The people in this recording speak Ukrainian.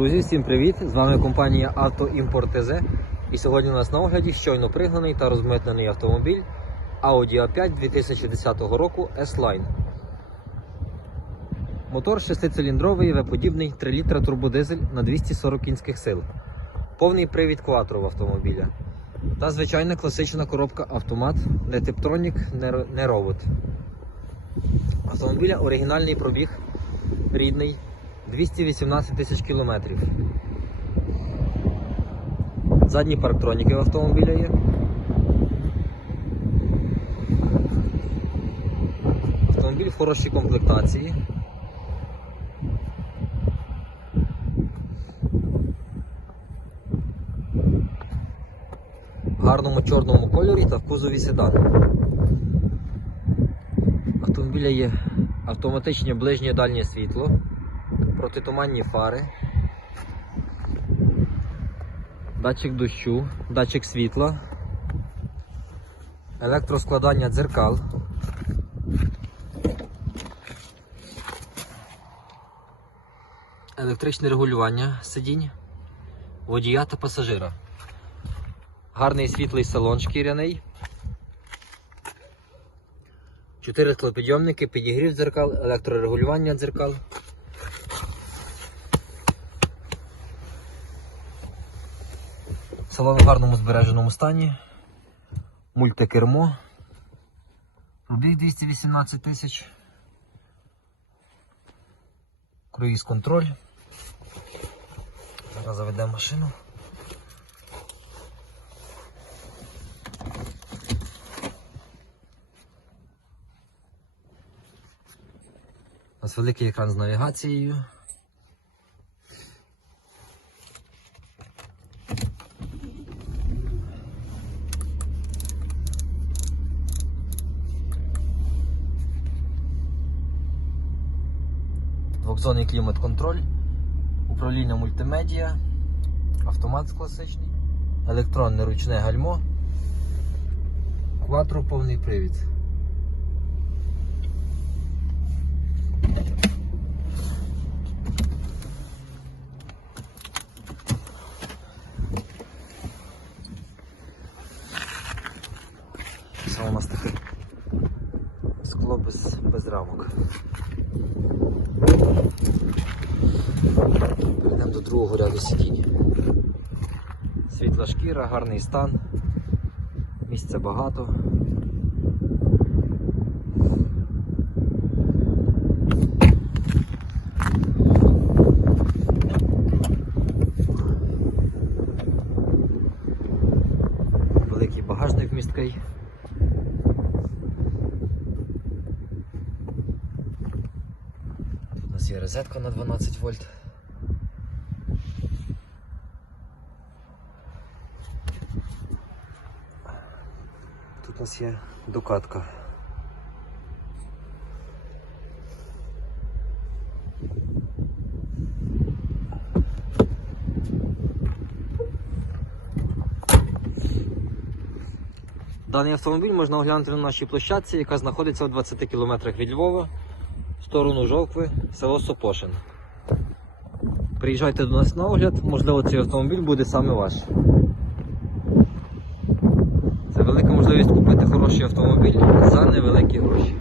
Друзі, всім привіт! З вами компанія «Автоімпорт ТЗ. І сьогодні у нас на огляді щойно пригнаний та розмитнений автомобіль Audi A5 2010 року S-Line. Мотор 6-циліндровий, V-подібний, 3 літра турбодизель на 240 кінських сил. Повний привід кватру в автомобіля. Та звичайна класична коробка автомат, не типтронік, не робот. Автомобіля оригінальний пробіг, рідний, 218 тисяч кілометрів. Задні парктроніки в автомобіля є. Автомобіль в хорошій комплектації. В гарному чорному кольорі та в кузові седан. Автомобіля є автоматичне ближнє дальнє світло, протитуманні фари, датчик дощу, датчик світла, електроскладання дзеркал. Електричне регулювання сидінь, водія та пасажира. Гарний світлий салон шкіряний. Чотири склопідйомники, підігрів дзеркал, електрорегулювання дзеркал. Салон в гарному збереженому стані. Мультикермо. Пробіг 218 тисяч. Круїз контроль. Зараз заведемо машину. У нас великий екран з навігацією. Двохзонний клімат-контроль, управління мультимедіа, автомат класичний, електронне ручне гальмо, кватро повний привід. Це у скло без, без рамок. Перейдемо до другого ряду сидінь. Світла шкіра, гарний стан, місця багато. Великий багажник вмісткий. Тут у нас є розетка на 12 вольт. Тут у нас є докатка. Даний автомобіль можна оглянути на нашій площадці, яка знаходиться в 20 км від Львова в сторону Жовкви, село Сопошин. Приїжджайте до нас на огляд, можливо, цей автомобіль буде саме ваш. Це велика можливість купити хороший автомобіль за невеликі гроші.